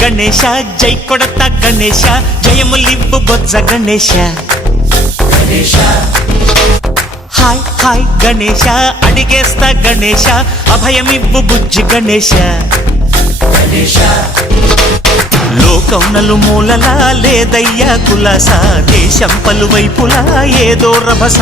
గణేశ జై కొడత గణేశ జయములివ్వు బొజ్జ Ganesha hi hi Ganesha అడిగేస్తా Ganesha అభయమివ్వు బుజ్జి గణేశ లోకం నలుమూలలా లేదయ్యా కులాస దేశం పలువైపులా ఏదో రభస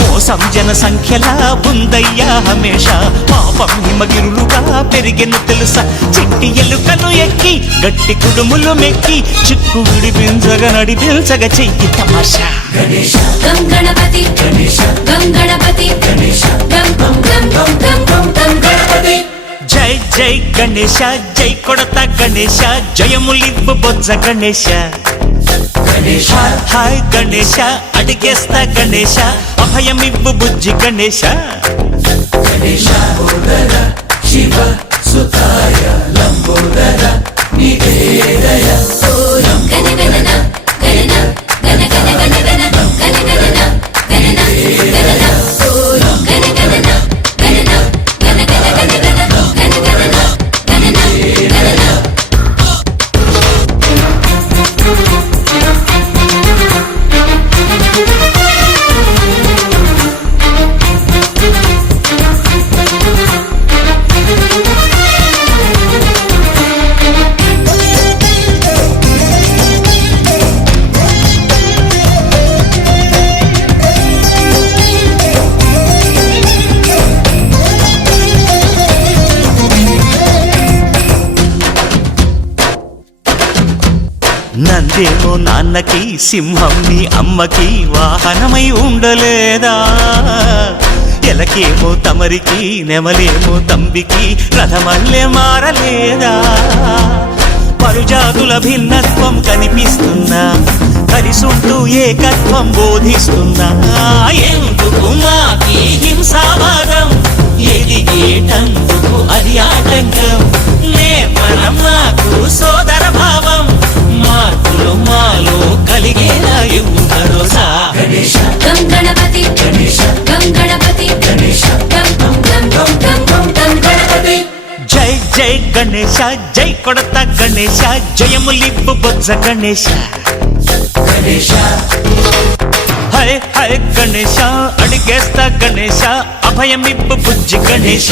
మోసం జన సంఖ్యలా ఉందయ్యా హమేష పాపం హిమగిరులుగా పెరిగెను తెలుసా చిట్టి ఎలుకలు ఎక్కి గట్టి కుడుములు మెక్కి చిక్కు విడిపించగా నడిపించగా చెయ్యి తమాషా గం గణపతి గం గణపతి గం గం గం గం గం గం గం గణపతి జై జై గణేశ జై కొడత గణేశ జయములివ్వు బొజ్జ గణేశ హాయ్ గణేశ అడిగేస్తా గణేశ అభయమివ్వు బుజ్జి గణేశ శివ సుతాయ లంబోదర నివేదయ గణగణన గణన గణ గణ గణ గణ గణగణన గణన గణన గణగణన గణన గణ గణ గణ గణ గణగణన గణన గణన నందేమో నాన్నకి సింహం నీ అమ్మకి వాహనమై ఉండలేదా ఎలకేమో తమరికి నెమలేమో తంబికి రథమల్లే మారలేదా పరుజాతుల భిన్నత్వం కనిపిస్తున్నా కలిసుంటూ ఏకత్వం బోధిస్తున్నా ఎందుకు మాకి హింసావాదం ఎదిగేటందుకు అది ఆటంకం నేపరం మాకు సోదర భావం మార్పులు మాలో కలిగేలా ఇవ్వు భరోసా గం గణపతి గం గణపతి గం గం గం గం గం గం గం గణపతి జై జై గణేశ జై కొడత గణేశ జయములివ్వు బొజ్జ గణేశ హై హై గణేశ అడిగేస్తా గణేశ అభయమివ్వు బుజ్జి గణేశ